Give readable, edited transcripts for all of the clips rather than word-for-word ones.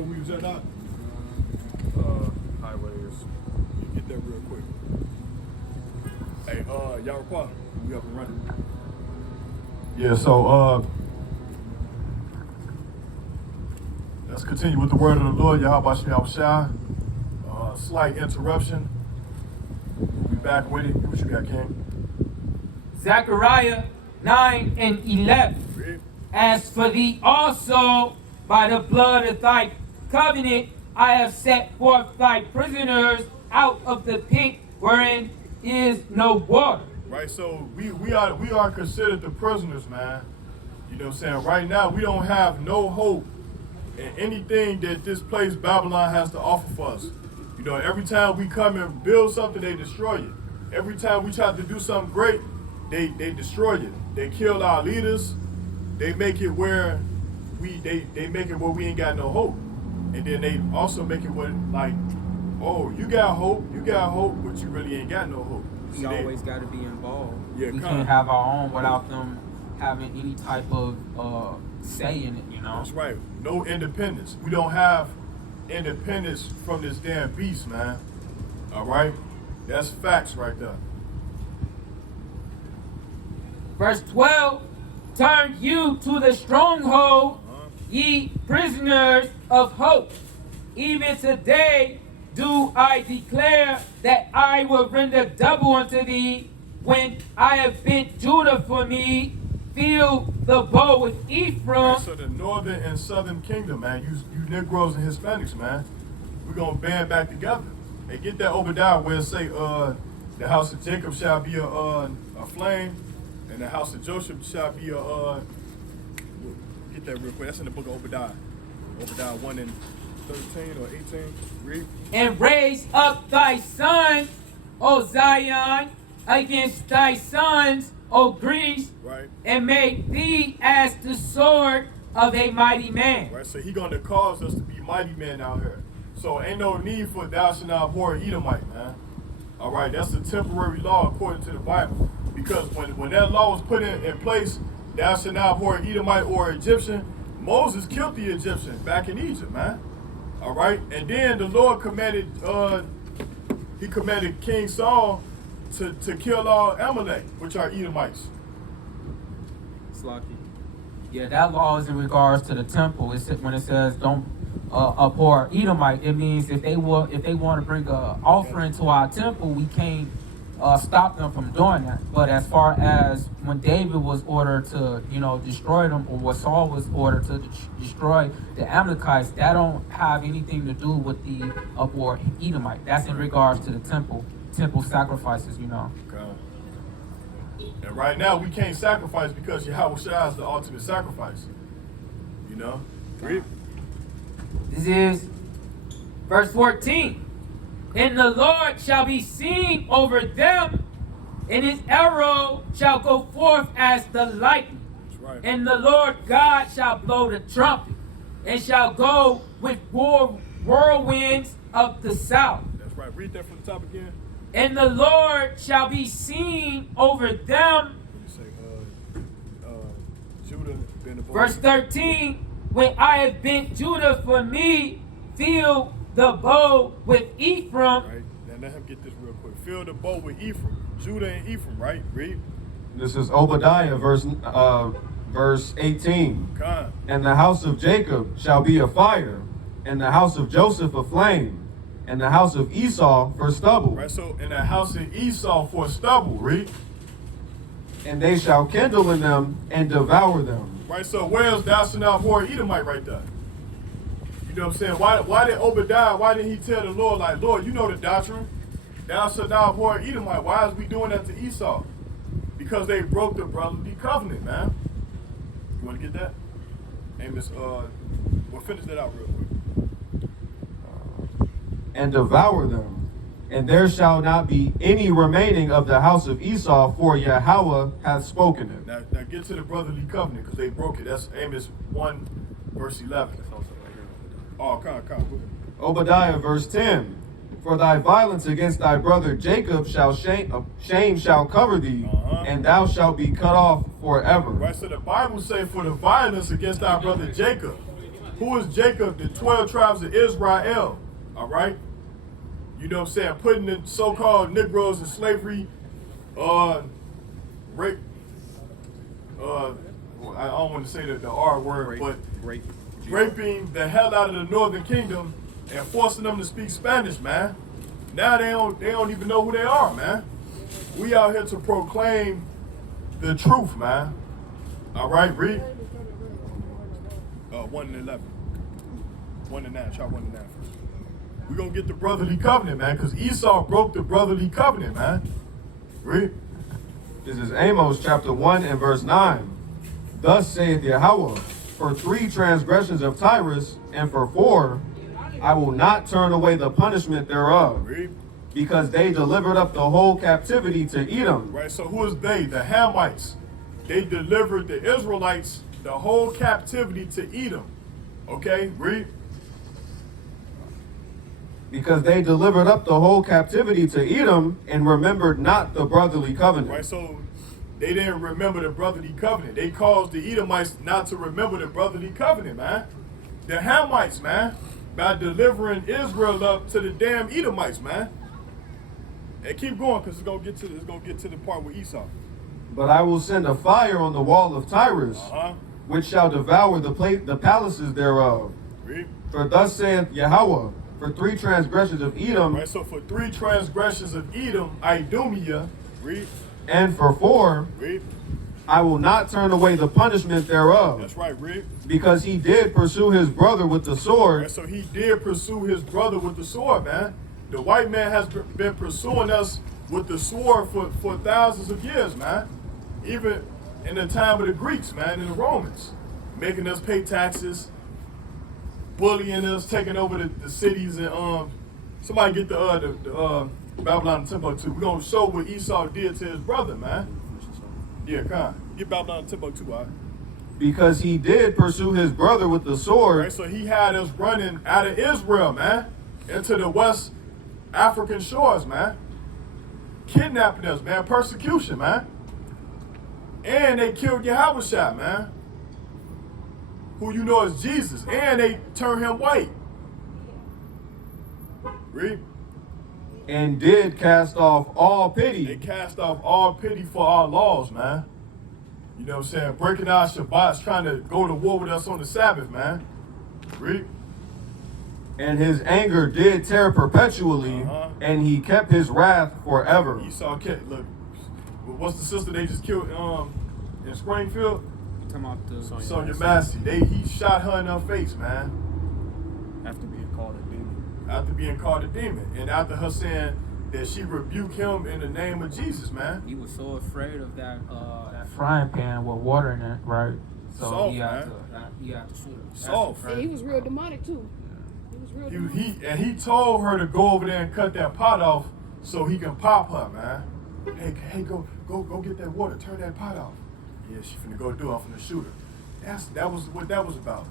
where we was at now? Highways. You get that real quick. Hey, y'all require, we up and running. Yeah, so let's continue with the word of the Lord. Yahweh Shai. Slight interruption. We'll be back with it. What you got, King? Zechariah 9 and 11. Read. As for thee also, by the blood of thy covenant, I have set forth thy prisoners out of the pit wherein is no water. Right, so we are considered the prisoners, man. You know what I'm saying? Right now, we don't have no hope in anything that this place Babylon has to offer for us. You know, every time we come and build something, they destroy it. Every time we try to do something great, they destroy it. They kill our leaders. They make it where they make it where we ain't got no hope. And then they also make it where, like, oh, you got hope, but you really ain't got no hope. We always got to be involved. Yeah, we can't have our own without them having any type of say in it, you know? That's right. No independence. We don't have independence from this damn beast, man. All right? That's facts right there. Verse 12, turn you to the stronghold, ye prisoners of hope. Even today do I declare that I will render double unto thee when I have bent Judah for me, fill the bow with Ephraim. Right, so the northern and southern kingdom, man, you Negroes and Hispanics, man, we're going to band back together. Hey, get that Obadiah where it say, the house of Jacob shall be a flame, and the house of Joseph shall be get that real quick. That's in the book of Obadiah. Obadiah 1 and 13 or 18. Read. And raise up thy sons, O Zion, against thy sons, O Greece, Right. and make thee as the sword of a mighty man. Right, so he going to cause us to be mighty men out here. So ain't no need for thou shalt not abhor Edomite, man. All right, that's a temporary law according to the Bible. Because when that law was put in place, thou shalt not abhor Edomite or Egyptian, Moses killed the Egyptian back in Egypt, man. All right, and then the Lord commanded, he commanded King Saul to kill all Amalek, which are Edomites. Slocky. Yeah, that law is in regards to the temple. It's when it says don't abhor Edomite. It means if they want to bring an offering to our temple, we can't stop them from doing that. But as far as when David was ordered to, destroy them, or when Saul was ordered to destroy the Amalekites, that don't have anything to do with the abhor Edomite. That's in regards to the temple sacrifices, Okay. And right now we can't sacrifice because Yahweh Shai is the ultimate sacrifice. Read. This is verse 14. And the Lord shall be seen over them, and his arrow shall go forth as the lightning. That's right. And the Lord God shall blow the trumpet, and shall go with whirlwinds of the south. That's right. Read that from the top again. And the Lord shall be seen over them. Judah, Verse 13. When I have bent Judah for me, fill the bow with Ephraim. Right. Now let him get this real quick. Fill the bow with Ephraim. Judah and Ephraim, right? Read. This is Obadiah, verse 18. God. And the house of Jacob shall be a fire, and the house of Joseph a flame, and the house of Esau for stubble. Right, so in the house of Esau for stubble, read. And they shall kindle in them and devour them. Right, so where's thou shalt not abhor Edomite right there? You know what I'm saying? Why did Obadiah, why didn't he tell the Lord, like, Lord, you know the doctrine. Thou shalt not abhor Edomite. Why is we doing that to Esau? Because they broke the brotherly covenant, man. You want to get that? Amos, we'll finish that out real quick. And devour them. And there shall not be any remaining of the house of Esau, for Yahweh hath spoken it. Now get to the brotherly covenant, because they broke it. That's Amos 1, verse 11. Oh, come. Obadiah, verse 10. For thy violence against thy brother Jacob shall shame shall cover thee, and thou shalt be cut off forever. Right, so the Bible say for the violence against our brother Jacob, Who is Jacob? The 12 tribes of Israel. All right. You know what I'm saying? Putting the so-called Negroes in slavery, rape. I don't want to say the R word, but raping the hell out of the Northern Kingdom and forcing them to speak Spanish, man. Now they don't even know who they are, man. We out here to proclaim the truth, man. All right, read. 1 and 11. 1 and 9. Try 1 and 9 first. We're gonna get the brotherly covenant, man, because Esau broke the brotherly covenant, man. Read. This is Amos chapter 1 and verse 9. Thus saith Yahweh, for 3 transgressions of Tyrus, and for 4, I will not turn away the punishment thereof. Read. Because they delivered up the whole captivity to Edom. Right, so who is they? The Hamites. They delivered the Israelites the whole captivity to Edom. Okay, read. Because they delivered up the whole captivity to Edom and remembered not the brotherly covenant. Right, so they didn't remember the brotherly covenant. They caused the Edomites not to remember the brotherly covenant, man. The Hamites, man, by delivering Israel up to the damn Edomites, man. And keep going, because it's gonna get to the part with Esau. But I will send a fire on the wall of Tyrus, which shall devour the palaces thereof. Read. For thus saith Yahweh, for 3 transgressions of Edom. Right, so for 3 transgressions of Edom, Idumea, read. And for 4, Read. I will not turn away the punishment thereof. That's right, read. Because he did pursue his brother with the sword. Right, so he did pursue his brother with the sword, man. The white man has been pursuing us with the sword for thousands of years, man. Even in the time of the Greeks, man, and the Romans. Making us pay taxes, bullying us, taking over the cities, and somebody get the Babylon and Timbuktu. We're gonna show what Esau did to his brother, man. Yeah, come on. Get Babylon and Timbuktu, all right? Because he did pursue his brother with the sword. Right, so he had us running out of Israel, man, into the West African shores, man. Kidnapping us, man. Persecution, man. And they killed Yahushua, man. Who you know is Jesus. And they turned him white. Read. And did cast off all They pity. cast off all pity for our laws, man. You know what I'm saying? Breaking our Shabbats, trying to go to war with us on the Sabbath, man. Read. And his anger did tear perpetually, and he kept his wrath forever. Esau kept, look, what's the sister they just killed in Springfield? Talking about the Sonia Massey. He shot her in her face, man. after being called a demon. After being called a demon. And after her saying that she rebuked him in the name of Jesus, man. He was so afraid of that. That frying pan with water in it, right? So Soft, he had man. to shoot him. Soft. Yeah, he was real demonic too. He was real demonic. He told her to go over there and cut that pot off so he can pop her, man. Hey, go get that water. Turn that pot off. Yeah, she finna go do it. I'm finna shoot her. That was what that was about.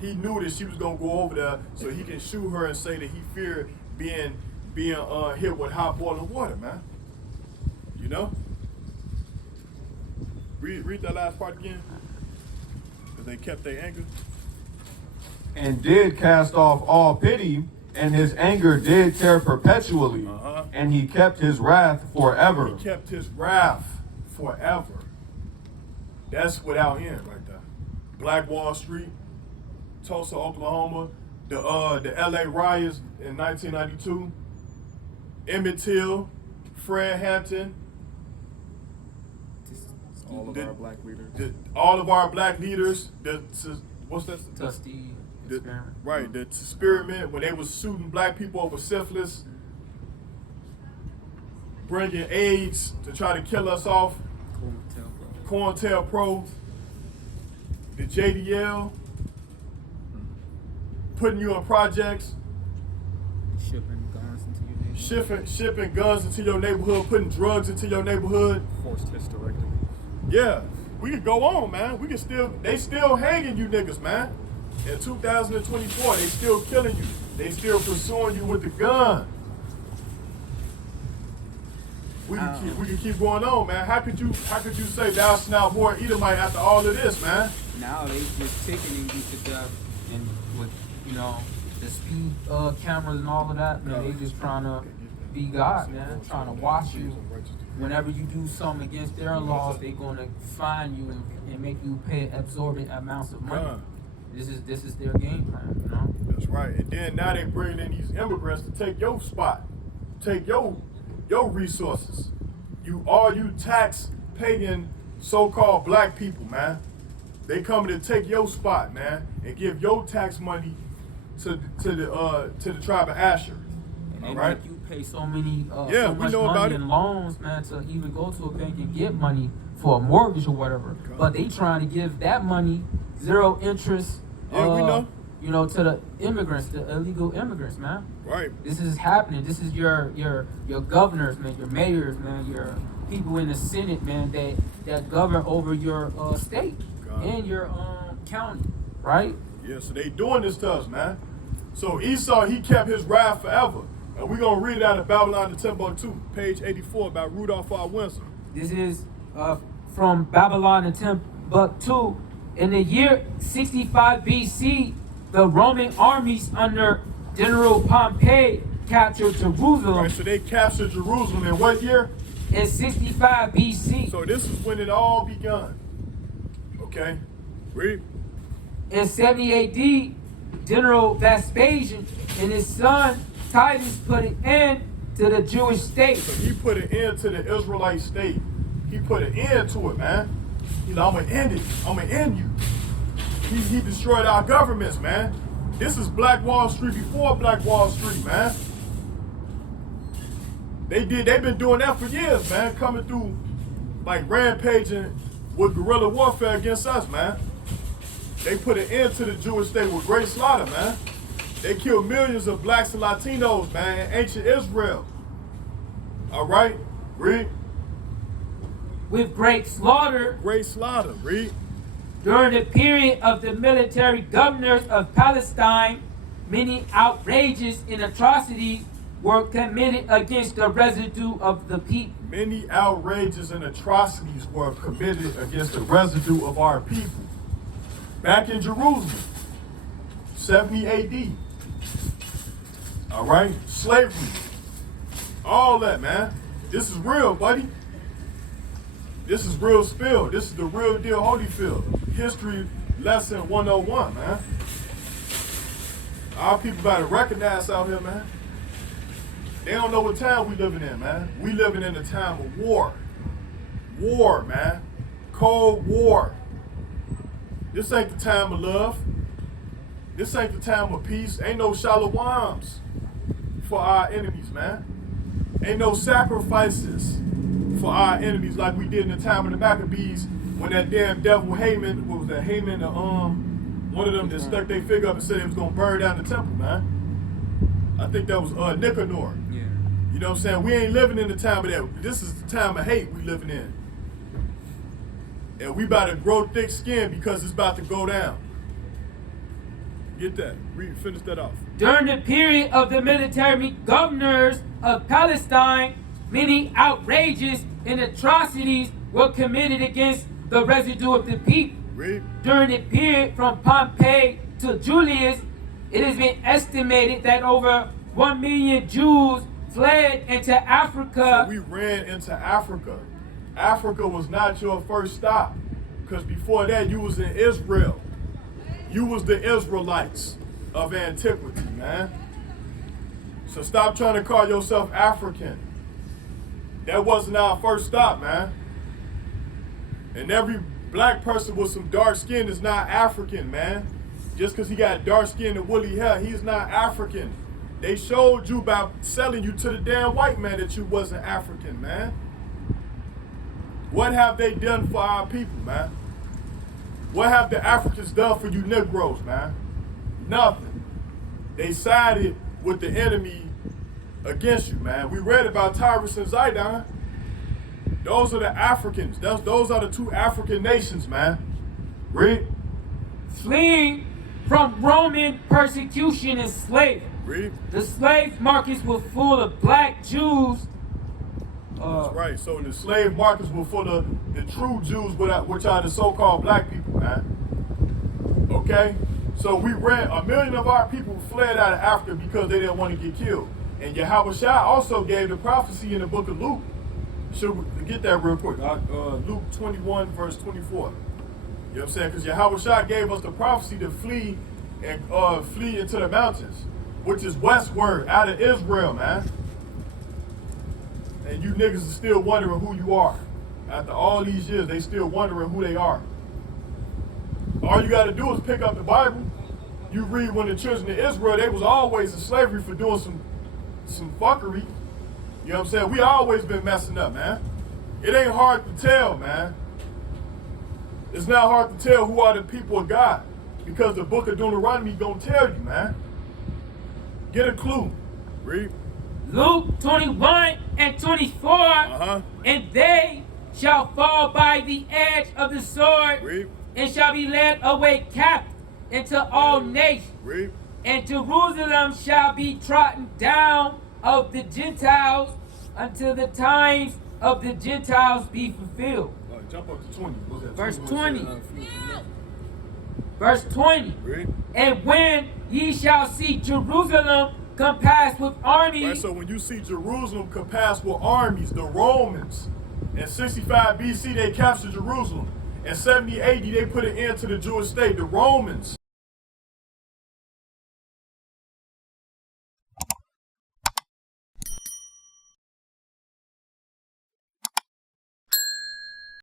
He knew that she was gonna go over there so he can shoot her and say that he feared being hit with hot boiling water, man. You know? Read that last part again. Cause they kept their anger. And did cast off all pity, and his anger did tear perpetually, and he kept his wrath forever. He kept his wrath forever. That's without end right there. Black Wall Street, Tulsa, Oklahoma, the LA riots in 1992, Emmett Till, Fred Hampton, All of our black leaders. all of our black leaders. What's that? Tuskegee experiment. Right, the experiment when they was shooting black people over syphilis, bringing AIDS to try to kill us off. COINTELPRO, the JDL, putting you in projects, Shipping guns into your neighborhood. shipping guns into your neighborhood, putting drugs into your neighborhood. Forced hysterectomy. Yeah, we could go on, man. They still hanging you niggas, man. In 2024, they still killing you. They still pursuing you with the gun. We can keep going on, man. How could you say thou shalt not abhor Edomite after all of this, man? Now they just ticketing you to death and with, you know, the speed cameras and all of that, man. They just trying to be God, man. Trying to watch you. Whenever you do something against their laws, they're gonna fine you and make you pay exorbitant amounts of money. This is their game plan, you know. That's right. And then now they bringing in these immigrants to take your spot, take your resources. All you tax paying so-called black people, man. They coming to take your spot, man, and give your tax money to the tribe of Asher. And they all right? make you pay so many Yeah, so we much know about money it. in loans, man, to even go to a bank and get money for a mortgage or whatever. But they trying to give that money zero interest. Yeah, we know. You know, to the immigrants, the illegal immigrants, man. Right. This is happening. This is your governors, man, your mayors, man, your people in the Senate, man, that govern over your state and your county, right? Yeah, so they doing this to us, man. So Esau, he kept his wrath forever. And we're going to read it out of Babylon to Timbuktu, page 84, about Rudolph R. Winston. This is from Babylon and Timbuktu. In the year 65 BC, the Roman armies under General Pompey captured Jerusalem. Right, so they captured Jerusalem in what year? In 65 BC. So this is when it all begun. Okay, read. In 70 AD, General Vespasian and his son Titus put an end to the Jewish state. So he put an end to the Israelite state. He put an end to it, man. He's like, I'm going to end it. I'm going to end you. He destroyed our governments, man. This is Black Wall Street before Black Wall Street, man. They've been doing that for years, man. Coming through, like, rampaging with guerrilla warfare against us, man. They put an end to the Jewish state with great slaughter, man. They killed millions of blacks and Latinos, man, in ancient Israel. All right, read. With great slaughter. Great slaughter, read. During the period of the military governors of Palestine, many outrages and atrocities were committed against the residue of the people. Many outrages and atrocities were committed against the residue of our people. Back in Jerusalem, 70 AD. All right, slavery, all that, man. This is real, buddy. This is real spill. This is the real deal Holyfield. History lesson 101, man. Our people gotta recognize out here, man. They don't know what time we living in, man. We living in a time of war. War, man. Cold war. This ain't the time of love. This ain't the time of peace. Ain't no shalawams for our enemies, man. Ain't no sacrifices for our enemies like we did in the time of the Maccabees when that damn devil Haman, what was that, Haman, one of them that stuck their finger up and said they was gonna burn down the temple, man. I think that was Nicanor. Yeah. You know what I'm saying? We ain't living in the time of that. This is the time of hate we living in. And we about to grow thick skin because it's about to go down. Get that. Read, finish that off. During the period of the military governors of Palestine, many outrages and atrocities were committed against the residue of the people. Read. During the period from Pompey to Julius, it has been estimated that over 1 million Jews fled into Africa. So we ran into Africa. Africa was not your first stop, because before that you was in Israel. You was the Israelites of antiquity, man. So stop trying to call yourself African. That wasn't our first stop, man. And every black person with some dark skin is not African, man. Just because he got dark skin and woolly hair, he's not African. They showed you by selling you to the damn white man that you wasn't African, man. What have they done for our people, man? What have the Africans done for you Negroes, man? Nothing. They sided with the enemy against you, man. We read about Tyrus and Zidon. Those are the Africans. Those are the two African nations, man. Read. Fleeing from Roman persecution and slavery. Read. The slave markets were full of black Jews. That's right. So the slave markets were full of the true Jews, which are the so-called black people, man. Okay? So we ran, 1 million of our people fled out of Africa because they didn't want to get killed. And Yahweh also gave the prophecy in the book of Luke. Should we get that real quick? Luke 21, verse 24. You know what I'm saying? Because Yahweh gave us the prophecy to flee and flee into the mountains, which is westward, out of Israel, man. And you niggas are still wondering who you are. After all these years, they still wondering who they are. All you got to do is pick up the Bible. You read when the children of Israel, they was always in slavery for doing some fuckery. You know what I'm saying? We always been messing up, man. It ain't hard to tell, man. It's not hard to tell who are the people of God, because the book of Deuteronomy gonna tell you, man. Get a clue. Read. Luke 21 and 24. And they shall fall by the edge of the sword. Read. And shall be led away captive into all nations. Read. And Jerusalem shall be trodden down of the Gentiles until the times of the Gentiles be fulfilled. Jump up to 20. What's that? Verse 20. Verse 20. Read. And when ye shall see Jerusalem compassed with armies. Right, so when you see Jerusalem compassed with armies, the Romans, in 65 BC, they captured Jerusalem. In 70 AD, they put an end to the Jewish state. The Romans